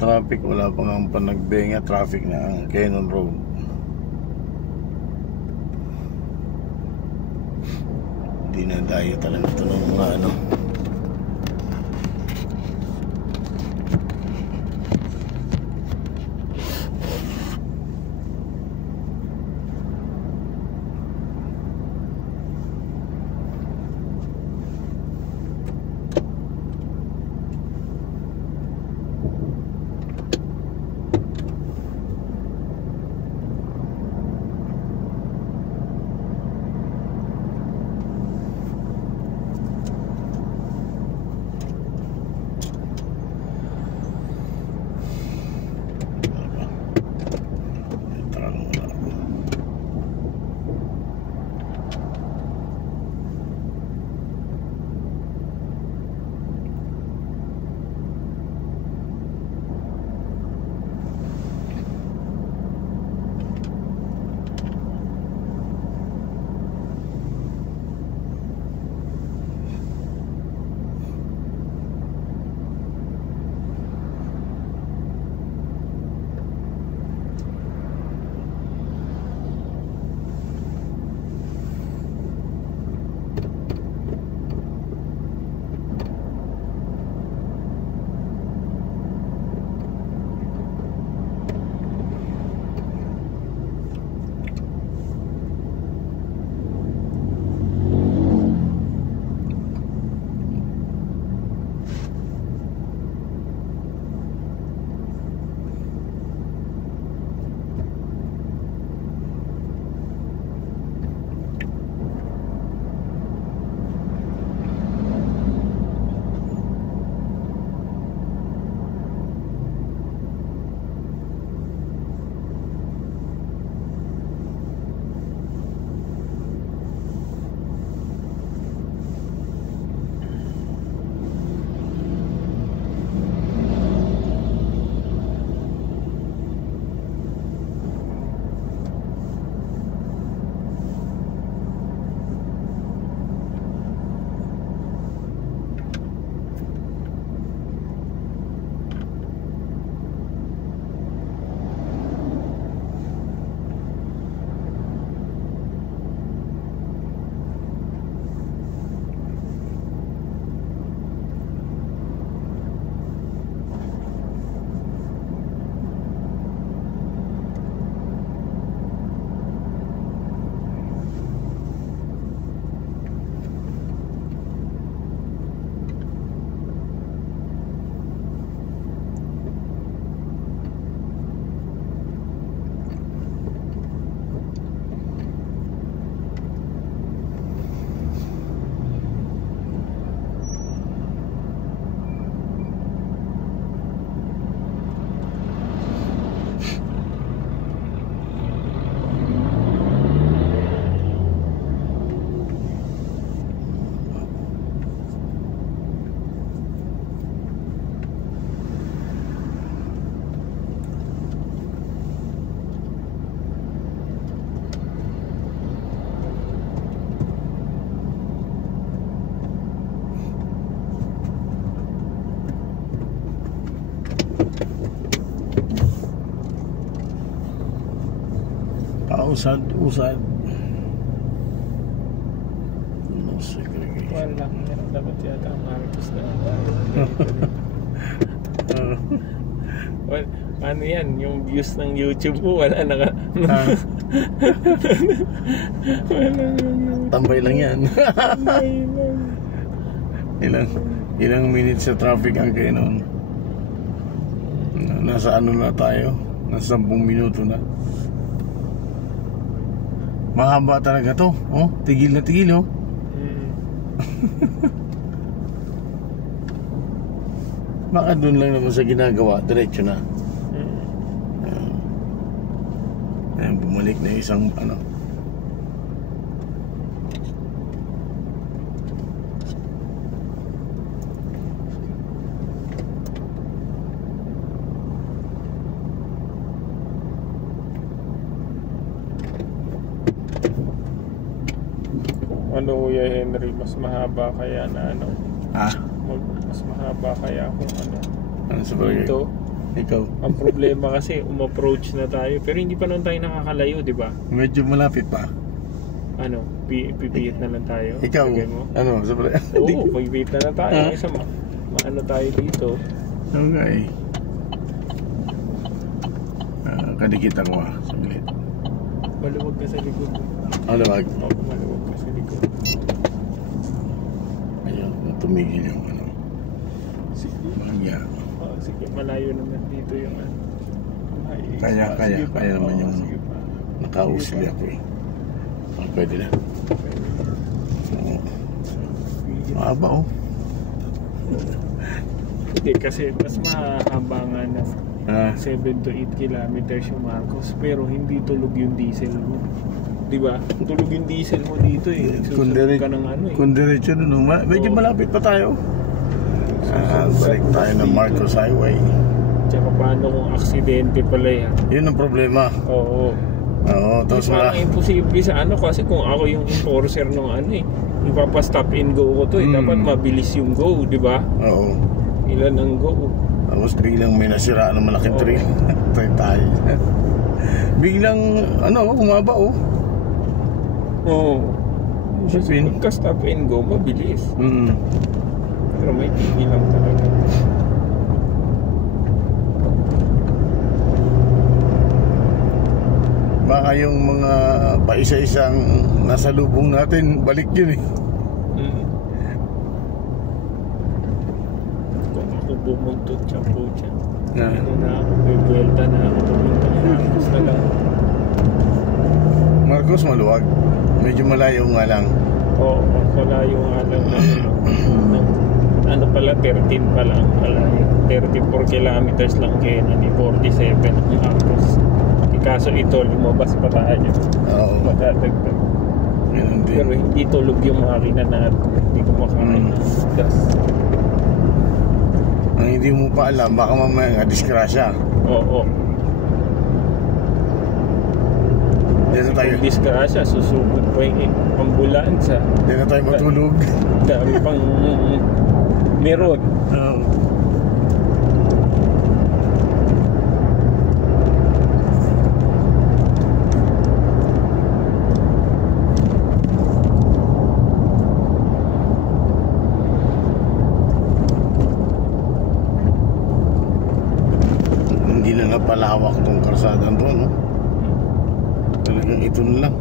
traffic, wala pa nga panagbenga traffic na ang Cannon Road. Hindi na dayo talaga ito ng mga ano. Usad. No segregation. Wala lang dapat yata ang maritos na. Well, ano yan, yung views ng YouTube ko wala na ka. Tambay lang yan. Tambay lang. Ilang minutes sa traffic ang kayo noon. Nasa ano na tayo? Nasa 10 minuto na. Mahaba talaga to. Oh, tigil na tigil oh. Baka doon lang naman sa ginagawa, diretso na. Ayan, bumalik na isang ano. Ano Kuya Henry, mas mahaba kaya na ano? Ha? Mas mahaba kaya kung ano? Ano sa bagay? Dito, Ikaw? Ang problema kasi, approach na tayo. Pero hindi pa naman tayo nakakalayo, di ba? Medyo malapit pa. Ano, pipihit na lang tayo? Ikaw? Lagay mo? Ano? Sobre? Oo, pipihit na lang tayo. Isa maano tayo dito. Okay. Kadikita ko saglit. Maluwag ka sa likod. Maluwag? Oo, maluwag ka sa likod. Ayun, tumigil yung ano. Sige. Magya. Sige, malayo naman dito yung ano. Kaya naman yung sige pa. nakausli ako eh. Pwede na. Oo. Mahaba oh. Hindi, kasi mas mahaba nga ng 7 to 8 kilometers yung Marcos, pero hindi tulog yung diesel mo. Diba? Tulog yung diesel mo dito eh. Nagsusunod ka ng ano eh. Kung diretso nun, medyo malapit pa tayo. Balik tayo ng Marcos Highway. Tsaka paano kung aksidente pala yan? Yun ang problema. Oo. Oo, tapos wala. Parang imposible sa ano kasi kung ako yung enforcer ng ano eh, ipapa-stop and go ko to eh. Dapat mabilis yung go, di ba? Oo. Ilan ang go? Tapos biglang may nasira ng malaking train. Tayo. Biglang, humaba oh. Oo. Kasi pagka-stop and go, mabilis. Pero may tigil lang talaga. Baka yung mga paisa-isang nasa lubong natin, balik yun eh. Kung ako bumuntot siya po siya. Ano na ako, bibwelta na ako. Pumunta ng Marcos na lang. Marcos maluwag. Medyo malayo nga lang. Oo, malayo nga lang ano pala, 13 pa lang pala. 34 kilometers lang kaya na ni 47 ang Marcos. Kaso ito, lumabas pa tayo. Oo. Matadagdag. Ganun din. Pero hindi tulog yung makina natin. Hindi ko makain ng gas. Ang hindi mo pa alam, baka mamaya disgrasya. Oo. Diyan na tayo. Kung disgrasya, susugod pa yung ambulansya. Diyan na tayo matulog. Dami pang meron. Oo. Hindi na napalawak tong kalsada doon, no? Talagang ito na lang.